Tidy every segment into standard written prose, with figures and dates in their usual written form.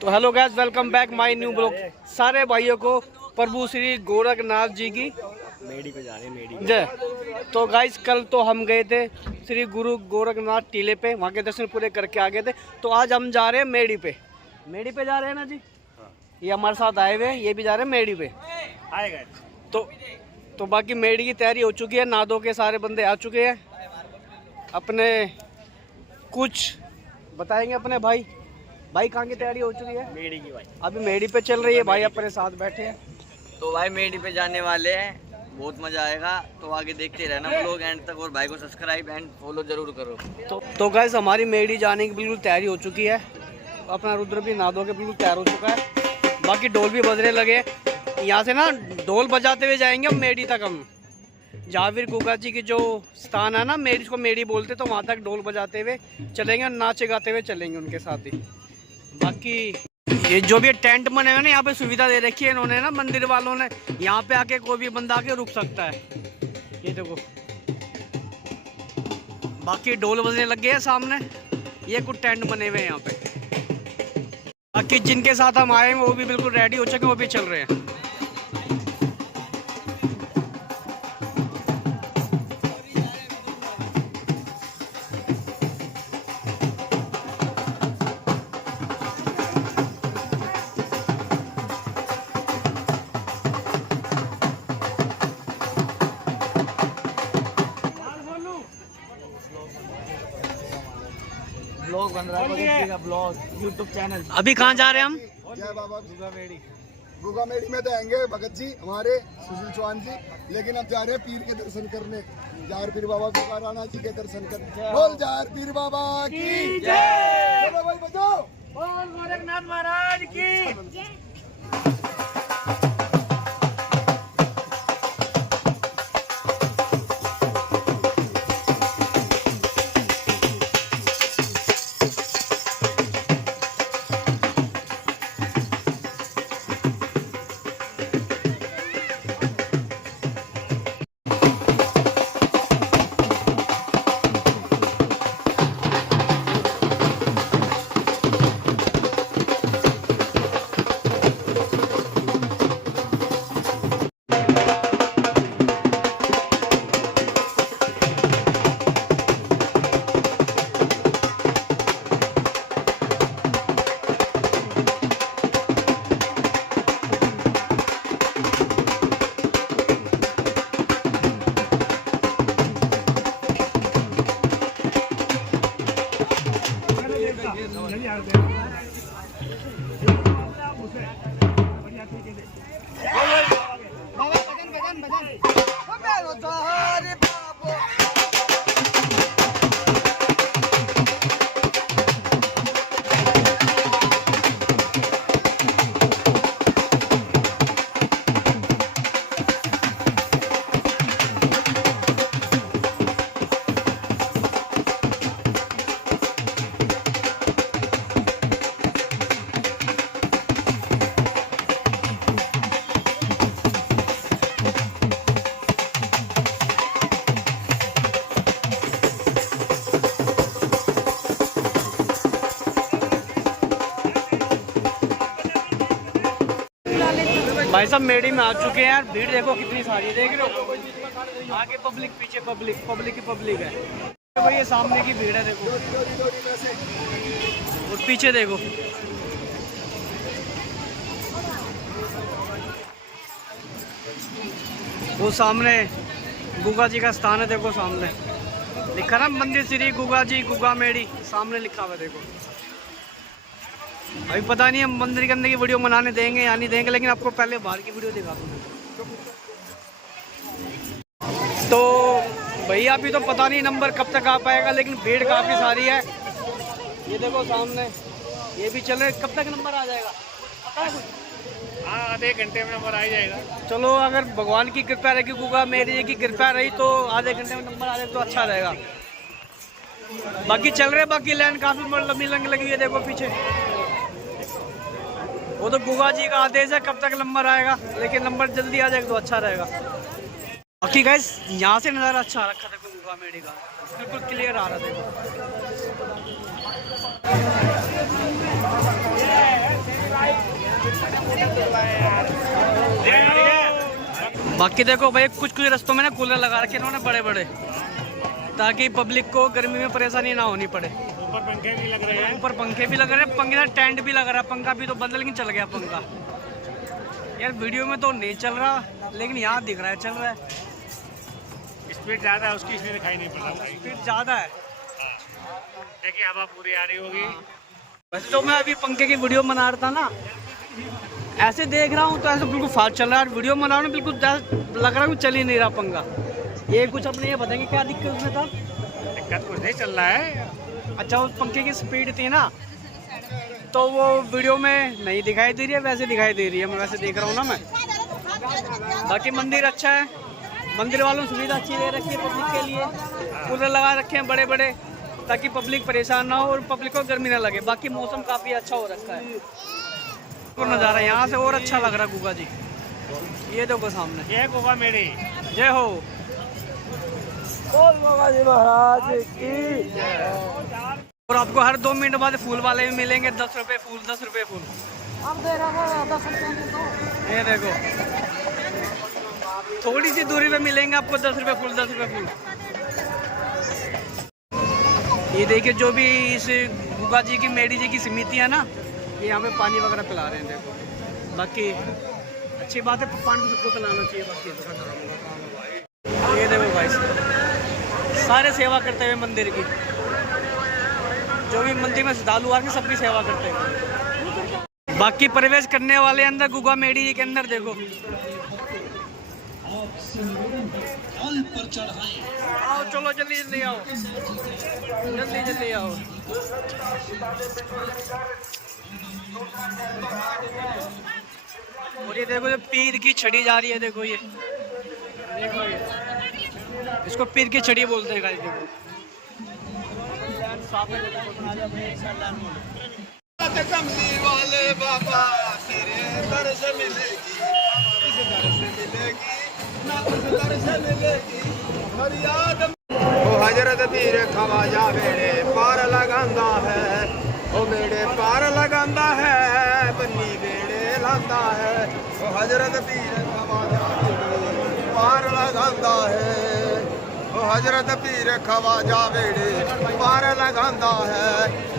तो hello guys, welcome back my new blog. सारे भाइयों को प्रभु श्री गोरखनाथ जी की मेडी पे जा रहे हैं, मेडी जय। तो गाइस, कल तो हम गए थे श्री गुरु गोरखनाथ टीले पे, वहाँ के दर्शन पूरे करके आ गए थे। तो आज हम जा रहे हैं मेडी पे जा रहे हैं ना जी। हाँ। ये हमारे साथ आए हुए हैं, ये भी जा रहे हैं मेडी पे आएगा। तो बाकी मेडी की तैयारी हो चुकी है, नादों के सारे बंदे आ चुके हैं। अपने कुछ बताएंगे अपने भाई कहाँ की तैयारी हो चुकी है? मेडी की भाई अभी मेडी पे चल रही है, भाई अपने साथ बैठे हैं। तो भाई मेडी पे जाने वाले हैं, बहुत मजा आएगा। तो आगे देखते रहना ब्लॉग एंड तक, और भाई को सब्सक्राइब एंड फॉलो जरूर करो। तो गाइस, हमारी मेडी जाने की बिल्कुल तैयारी हो चुकी है। अपना रुद्र भी नादों के बिल्कुल तैयार हो चुका है। बाकी ढोल भी बजने लगे। यहाँ से ना ढोल बजाते हुए जाएंगे हम मेडी तक। हम जाविर गुगा जी की जो स्थान है ना, मेडी को मेडी बोलते, तो वहाँ तक ढोल बजाते हुए चलेंगे, नाचे गाते हुए चलेंगे उनके साथ ही। बाकी ये जो भी टेंट बने हुए ना, यहाँ पे सुविधा दे रखी है इन्होंने ना, मंदिर वालों ने। यहाँ पे आके कोई भी बंदा आके रुक सकता है। ये देखो, बाकी ढोल बजने लग गए हैं सामने। ये कुछ टेंट बने हुए हैं यहाँ पे। बाकी जिनके साथ हम आए हैं वो भी बिल्कुल रेडी हो चुके हैं, वो भी चल रहे हैं। ब्लॉग बन रहा है, ब्लॉग यूट्यूब चैनल। अभी कहाँ जा रहे हैं हम? जय बाबा मेडी गुगा मेडी में तो आएंगे भगत जी हमारे सुशील चौहान जी, लेकिन अब जा रहे हैं पीर के दर्शन करने। जार पीर बाबा गुगा राणा जी के दर्शन करने। बोल जार पीर बाबा की जय। चलो भाई बजाओ, बोल गोरखनाथ महाराज की। भाई साहब मेडी में आ चुके हैं यार। भीड़ देखो कितनी सारी है, देख रहे हो? आगे पब्लिक, पीछे पब्लिक ही पब्लिक है। देखो ये सामने की भीड़ है, देखो। और पीछे देखो, वो सामने गुगा जी का स्थान है। देखो सामने लिखा ना, मंदिर श्री गुगा जी गुगा मेडी, सामने लिखा हुआ है, देखो। अभी पता नहीं हम मंदिर के अंदर की वीडियो बनाने देंगे या नहीं देंगे, लेकिन आपको पहले बाहर की वीडियो दिखा दूँ। तो भैया अभी तो पता नहीं नंबर कब तक आ पाएगा, लेकिन भीड़ काफ़ी सारी है। ये देखो सामने, ये भी चल रहे। कब तक नंबर आ जाएगा पता है कुछ? हाँ, आधे घंटे में नंबर आ ही जाएगा। चलो, अगर भगवान की कृपा रहेगी, गुगा मेरी की कृपा रही, तो आधे घंटे में नंबर आ जाए तो अच्छा रहेगा। बाकी चल रहे, बाकी लाइन काफ़ी लंबी लगी है, देखो पीछे। वो तो गुगा जी का आदेश है कब तक नंबर आएगा, लेकिन नंबर जल्दी आ जाएगा तो अच्छा रहेगा। बाकी गाइस यहाँ से नज़ारा अच्छा आ रखा था गुगा मेडी का, बिल्कुल क्लियर आ रहा था। बाकी देखो भाई कुछ कुछ रास्तों में ना कूलर लगा रखे इन्होंने बड़े बड़े, ताकि पब्लिक को गर्मी में परेशानी ना होनी पड़े। ऊपर पंखे भी लग रहे हैं। ऊपर पंखे भी लग रहे हैं, पंखे का टेंट भी लग रहा है। पंखा भी तो बदल के चल गया पंखा यार, वीडियो में तो नहीं चल रहा लेकिन यहाँ दिख रहा है चल रहा है। स्पीड ज़्यादा है उसकी, इसलिए दिखाई नहीं पड़ रहा भाई। स्पीड ज़्यादा है। देखिए हवा पूरी आ रही होगी। वैसे तो मैं अभी पंखे की वीडियो बना रहा था ना, ऐसे देख रहा हूँ तो ऐसे बिल्कुल फास्ट चल रहा है। वीडियो बना रहा हूँ बिल्कुल लग रहा है चल ही नहीं रहा पंखा। ये कुछ अपने ये बताएंगे क्या दिक्कत उसमें था? दिक्कत कुछ नहीं चल रहा है। अच्छा उस पंखे की स्पीड थी ना, तो वो वीडियो में नहीं दिखाई दे रही है, वैसे दिखाई दे रही है। मैं वैसे देख रहा हूँ ना मैं। बाकी मंदिर अच्छा है, मंदिर वालों ने सुविधा अच्छी दे रखी है पब्लिक के लिए। कूलर लगा रखे हैं बड़े बड़े ताकि पब्लिक परेशान ना हो और पब्लिक को गर्मी ना लगे। बाकी मौसम काफ़ी अच्छा हो रखा है और नज़ारा यहाँ से और अच्छा लग रहा है। गुगा जी ये देखो सामने, ये गोवा मेरी जय हो। गुगा जी महाराज की। और आपको हर 2 मिनट बाद फूल वाले भी मिलेंगे। 10 रुपये फूल, 10 रुपये फूल। अब दे रहा है 10 रुपये तो। ये देखो थोड़ी सी दूरी पे मिलेंगे आपको 10 रुपये फूल, 10 रुपये फूल। ये देखिए जो भी इस गुगा जी की मेडी जी की समिति है ना, ये यहाँ पे पानी वगैरह पिला रहे हैं। देखो बाकी अच्छी बात है, पानी तो सबको पिलाना चाहिए। बाकी ये देखो भाई सारे सेवा करते हुए मंदिर की, जो भी मंदिर में श्रद्धालु आके सबकी सेवा करते हैं। बाकी प्रवेश करने वाले अंदर गुगा मेडी जी के अंदर देखो, आओ चलो जल्दी जल्दी आओ, जल्दी जल्दी आओ। और ये देखो जो पीर की छड़ी जा रही है, देखो ये देखो, ये इसको पीर की छड़ी बोलते हैं गाइस। देखो कमली वाले बाबा तेरे दर से मिलेगी, इस दर से मिलेगी ना उस दर से मिलेगी। फरियाद ओ हजरत पीर खवाजा बेड़े पार लगांदा है, ओ बेड़े पार लगांदा है, बन्नी बेड़े लांदा है। ओ हजरत पीर खवाजा बेड़े पार लगांदा है, ओ हजरत पीर खवाजा बेड़े पार लगांदा है।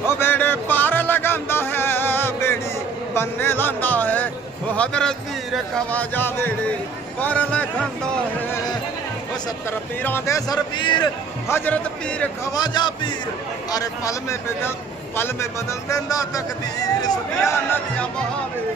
ओ बेड़े पार लगांदा है, बेड़ी बनने लांदा है। ओ हजरत पीर खवाजा बेड़े पार लगांदा है। ओ 70 पीरां दे सर पीर हजरत पीर खवाजा पीर, अरे पल में बदल देंदा तकदीर। सुनिया नदियां बहावे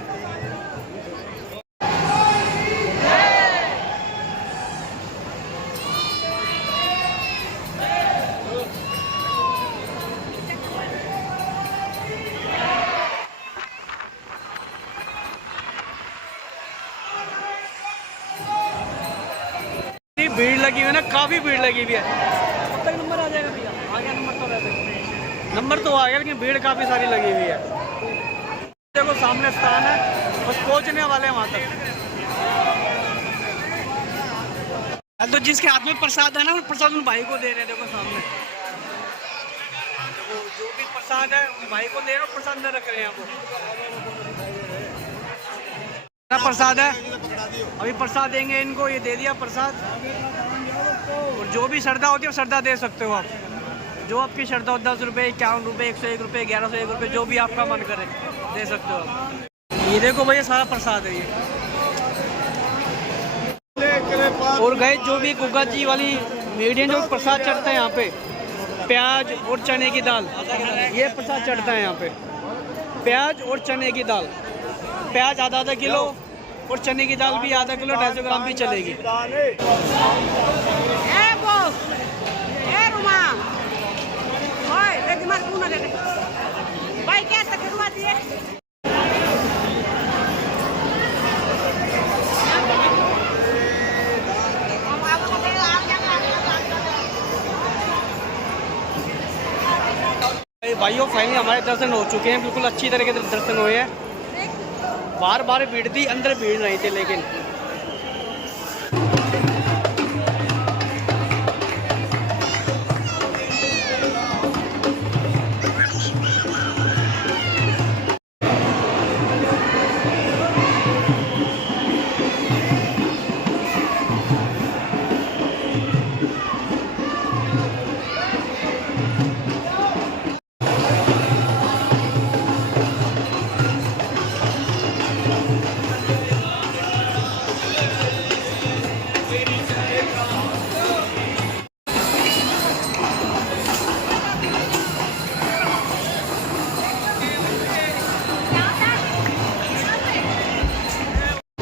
भीड़ लगी हुई है ना, काफ़ी भीड़ लगी हुई है। कब तक नंबर आ जाएगा भैया? आ गया नंबर तो वैसे, नंबर तो आ गया लेकिन भीड़ काफ़ी सारी लगी हुई है। देखो सामने स्थान है, बस पहुंचने वाले हैं वहाँ तक। तो जिसके हाथ में प्रसाद है ना, वो प्रसाद उन भाई को दे रहे हैं। देखो सामने जो भी प्रसाद है उन भाई को दे रहे हो, प्रसाद न रख रहे हैं वो। प्रसाद है, अभी प्रसाद देंगे इनको। ये दे दिया प्रसाद। और जो भी श्रद्धा होती है वो श्रद्धा दे सकते हो आप, जो आपकी श्रद्धा हो। 10 रुपये, 51 रुपये, 101 रुपये, 1101 रुपये, जो भी आपका मन करे दे सकते हो आप। ये देखो भैया सारा प्रसाद है ये। और गए जो भी गुगा जी वाली मीडियम जो प्रसाद चढ़ता है यहाँ पे, प्याज और चने की दाल, ये प्रसाद चढ़ता है यहाँ पे। प्याज और चने की दाल, प्याज आधा किलो और चने की दाल भी आधा किलो, 250 ग्राम भी चलेगी। भाइयों फाइनली हमारे दर्शन हो चुके हैं, बिल्कुल अच्छी तरीके से दर्शन हुए हैं। बार बार भीड़ थी, अंदर भीड़ नहीं थी लेकिन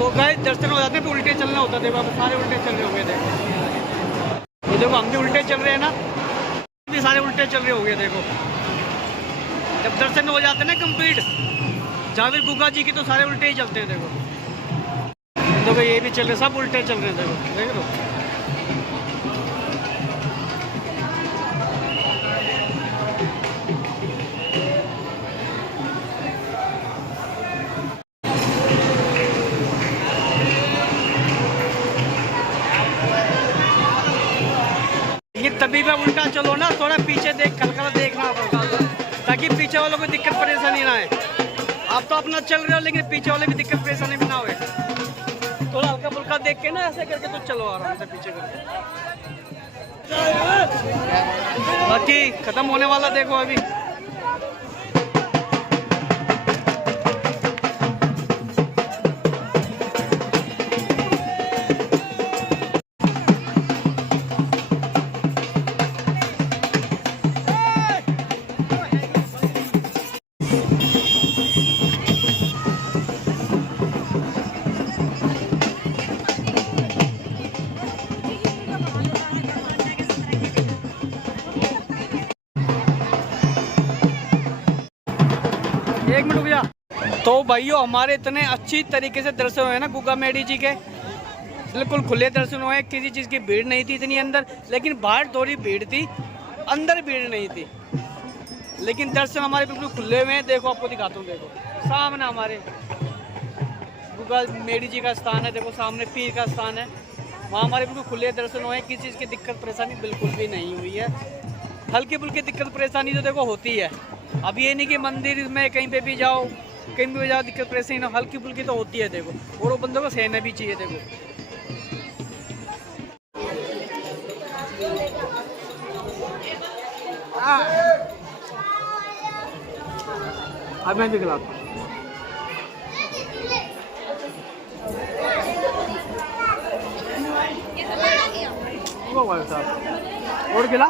तो गाइस दर्शन हो जाते हैं तो उल्टे चलना होता है। देखो अब सारे उल्टे चल रहे होंगे। देखो ये देखो हम भी उल्टे चल रहे हैं ना, भी सारे उल्टे चल रहे होंगे। देखो जब दर्शन हो जाते हैं ना कंप्लीट जाविर गुगा जी की तो सारे उल्टे ही चलते हैं। देखो ये भी चल रहे, सब उल्टे चल रहे हैं। देखो देख लो। ये तभी मैं उल्टा चलो ना, थोड़ा पीछे देख कल देखना पड़ता ताकि पीछे वालों को दिक्कत परेशानी ना आए। आप तो अपना चल रहे हो लेकिन पीछे वाले भी दिक्कत परेशानी भी ना हो। थोड़ा हल्का फुल्का देख के ना ऐसे करके तो चलो आराम से पीछे करके। बाकी खत्म होने वाला देखो अभी। एक मिनट भैया। तो भाइयों हमारे इतने अच्छी तरीके से दर्शन हुए ना गुगा मेडी जी के, बिल्कुल खुले दर्शन हुए, किसी चीज़ की भीड़ नहीं थी इतनी अंदर, लेकिन बाहर थोड़ी भीड़ थी, अंदर भीड़ नहीं थी, लेकिन दर्शन हमारे बिल्कुल खुले हुए हैं। देखो आपको दिखाता हूँ। देखो सामने हमारे गुगा मेडी जी का स्थान है। देखो सामने पीर का स्थान है, वहाँ हमारे बिल्कुल खुले दर्शन हुए हैं। किसी चीज़ की दिक्कत परेशानी बिल्कुल भी नहीं हुई है। हल्की फुल्की दिक्कत परेशानी तो देखो होती है। अब ये नहीं कि मंदिर में कहीं पे भी जाओ, कहीं भी जाओ दिक्कत परेशानी ना, हल्की फुल्की तो होती है। देखो और वो बंदों को सहना भी चाहिए। देखो अब मैं भी खिलाता हूँ। और खिला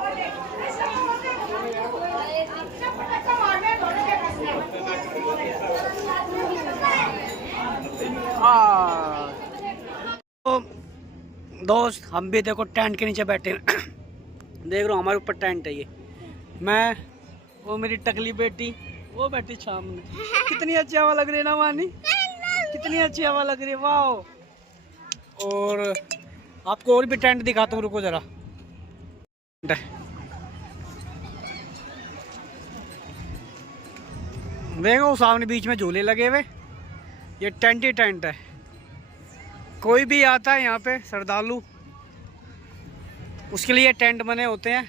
तो दोस्त हम भी देखो टेंट के नीचे बैठे हैं। देख रहा हूँ हमारे ऊपर टेंट है। ये मैं, वो मेरी टकली बेटी, वो बैठी सामने। कितनी अच्छी हवा लग रही है ना वानी, कितनी अच्छी हवा लग रही है, वाह। और आपको और भी टेंट दिखाता हूँ, रुको जरा। देखो सामने बीच में झूले लगे हुए, ये टेंट ही टेंट है। कोई भी आता है यहाँ पे श्रद्धालु, उसके लिए टेंट बने होते हैं।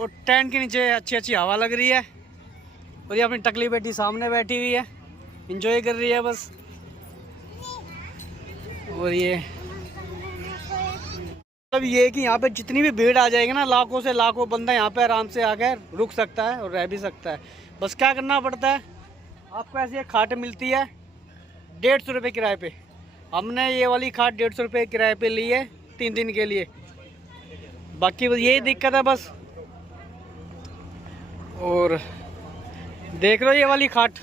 और टेंट के नीचे अच्छी अच्छी हवा लग रही है। और ये अपनी टकली बेटी सामने बैठी हुई है, एंजॉय कर रही है बस। और ये मतलब ये कि यहाँ पे जितनी भी भीड़ आ जाएगी ना, लाखों से लाखों बंदा यहाँ पे आराम से आकर रुक सकता है और रह भी सकता है। बस क्या करना पड़ता है, आपको ऐसी एक खाट मिलती है 150 रुपये किराए पे। हमने ये वाली खाट 150 रुपये किराए पे ली है 3 दिन के लिए। बाकी बस यही दिक्कत है बस। और देख लो ये वाली खाट,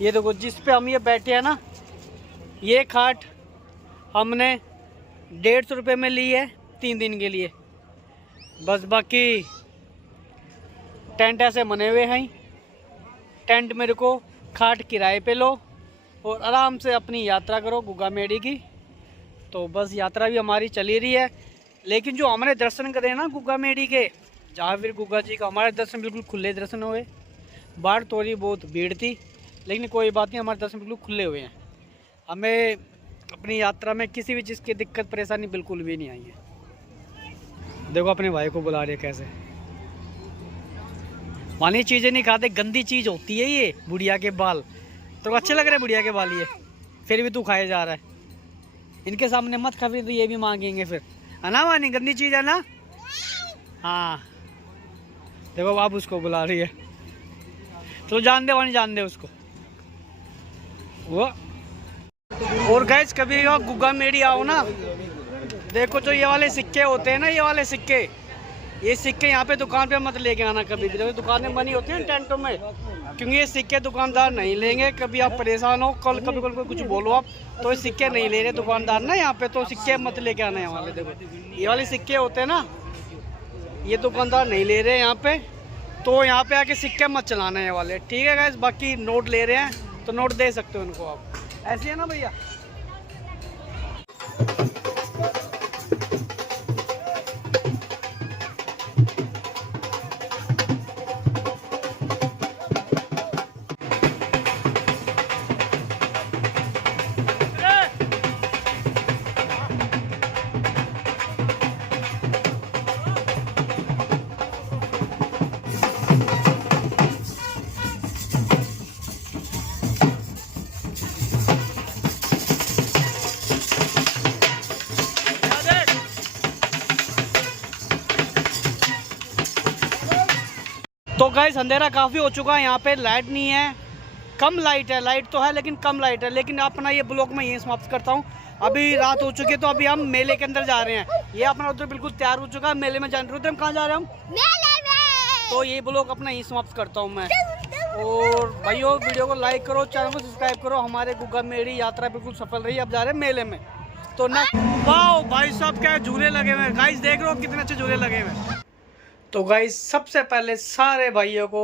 ये देखो जिस पे हम ये बैठे हैं ना, ये खाट हमने 150 रुपये में ली है 3 दिन के लिए बस। बाकी टेंट ऐसे बने हुए हैं, टेंट मेरे को खाट किराए पे लो और आराम से अपनी यात्रा करो गुगा मेडी की। तो बस यात्रा भी हमारी चली रही है। लेकिन जो हमने दर्शन करे ना गुगा मेडी के, जाविर गुगा जी का, हमारे दर्शन बिल्कुल खुले दर्शन हुए। बाहर थोड़ी बहुत भीड़ थी, लेकिन कोई बात नहीं, हमारे दर्शन बिल्कुल खुले हुए हैं। हमें अपनी यात्रा में किसी भी चीज़ की दिक्कत परेशानी बिल्कुल भी नहीं आई है। देखो अपने भाई को बुला रहे कैसे। वाली चीज़ें नहीं खाते, गंदी चीज़ होती है ये। बुढ़िया के बाल तो अच्छे लग रहे हैं, बुढ़िया के बाल ये, फिर भी तू खाए जा रहा है। इनके सामने मत खा, फिर तो ये भी मांगेंगे फिर, है ना वानी? गंदी चीज़ है ना। हाँ देखो आप उसको बुला रही है, तो जान दे वानी, जान दे उसको वो। और गैस कभी गुगा मेडी आओ ना, देखो जो ये वाले सिक्के होते हैं ना, ये वाले सिक्के, ये सिक्के यहाँ पे दुकान पे मत लेके आना कभी भी, दुकानें बनी होती हैं टेंटों में, क्योंकि ये सिक्के दुकानदार नहीं लेंगे। कभी आप परेशान हो, कभी कुछ बोलो आप, तो ये सिक्के नहीं ले रहे दुकानदार ना यहाँ पे, तो सिक्के मत लेके आना यहाँ वाले। देखो ये वाले सिक्के होते हैं ना, ये दुकानदार नहीं ले रहे यहाँ पे, तो यहाँ पे आके सिक्के मत चलाना ये वाले, ठीक है गाइस। बाकी नोट ले रहे हैं तो नोट दे सकते हो उनको आप, ऐसे है ना भैया। तो गाइस अंधेरा काफ़ी हो चुका है, यहाँ पे लाइट नहीं है, कम लाइट है, लाइट तो है लेकिन कम लाइट है। लेकिन अपना ये ब्लॉग मैं यहीं समाप्त करता हूँ। अभी रात हो चुकी है, तो अभी हम मेले के अंदर जा रहे हैं। ये अपना उधर बिल्कुल तैयार हो चुका है, मेले में जाने रहे। हम कहाँ जा रहे हैं? हम मेले में। तो ये ब्लॉग अपना यहीं समाप्त करता हूँ मैं। और भाइयों वीडियो को लाइक करो, चैनल को सब्सक्राइब करो। हमारे गुग्गा मेरी यात्रा बिल्कुल सफल रही। अब जा रहे हैं मेले में। तो ना वाओ भाई साहब क्या झूले लगे हुए हैं गाइस, देख रहे हो कितने अच्छे झूले लगे हुए हैं। तो गाइस सबसे पहले सारे भाइयों को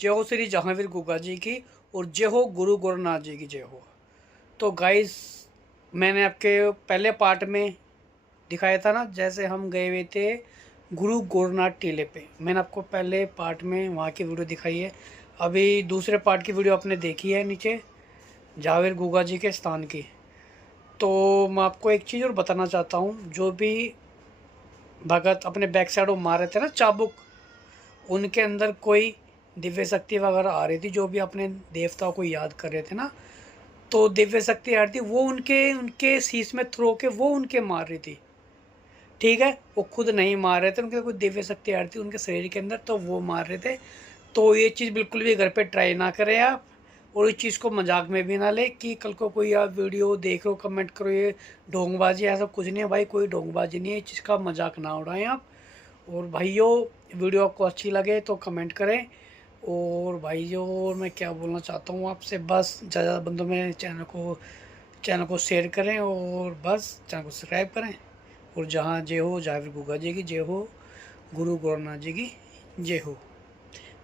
जय हो श्री जहांवीर गुग्गा जी की, और जय हो गुरु गोरखनाथ जी की जय हो। तो गाइस मैंने आपके पहले पार्ट में दिखाया था ना, जैसे हम गए हुए थे गुरु गोरखनाथ टीले पे, मैंने आपको पहले पार्ट में वहाँ की वीडियो दिखाई है। अभी दूसरे पार्ट की वीडियो आपने देखी है नीचे जहांवीर गुग्गा जी के स्थान की। तो मैं आपको एक चीज़ और बताना चाहता हूँ, जो भी भगत अपने बैक साइड वो मार रहे थे ना चाबुक, उनके अंदर कोई दिव्य शक्ति वगैरह आ रही थी, जो भी अपने देवताओं को याद कर रहे थे ना, तो दिव्य शक्ति आ रही थी, वो उनके शीश में थ्रो के वो उनके मार रही थी, ठीक है। वो खुद नहीं मार रहे थे, उनके कोई दिव्य शक्ति आ रही थी उनके शरीर के अंदर, तो वो मार रहे थे। तो ये चीज़ बिल्कुल भी घर पे ट्राई ना करें आप, और इस चीज़ को मजाक में भी ना ले कि कल को कोई आप वीडियो देख लो कमेंट करो ये ढोंगबाजी, ऐसा कुछ नहीं है भाई, कोई ढोंगबाजी नहीं है, इस चीज़ का मजाक ना उड़ाएं आप। और भाइयों वीडियो आपको अच्छी लगे तो कमेंट करें। और भाइयों मैं क्या बोलना चाहता हूँ आपसे, बस ज़्यादा बंदों में चैनल को शेयर करें, और बस चैनल को सब्सक्राइब करें। और जहाँ जय हो जहांवीर गुग्गा जी की जय हो, गुरु गोरखनाथ जी की जय हो।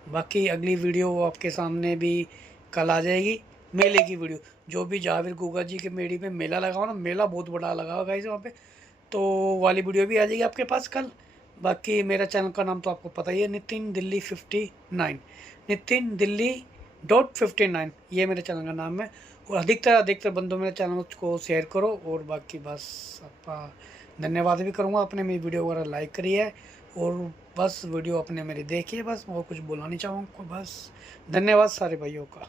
बाकी अगली वीडियो आपके सामने भी कल आ जाएगी, मेले की वीडियो। जो भी जहांवीर गुग्गा जी के मेड़ी में मेला लगा हो ना, मेला बहुत बड़ा लगा हुआ गाइस वहाँ पे, तो वाली वीडियो भी आ जाएगी आपके पास कल। बाकी मेरा चैनल का नाम तो आपको पता ही है, नितिन दिल्ली 59, नितिन दिल्ली .59, ये मेरे चैनल का नाम है। और अधिकतर बंदों मेरे चैनल को शेयर करो। और बाकी बस आपका धन्यवाद भी करूँगा, आपने मेरी वीडियो वगैरह लाइक करी है, और बस वीडियो अपने मेरी देखिए, बस और कुछ बोलना नहीं चाहूँगा। बस धन्यवाद सारे भाइयों का।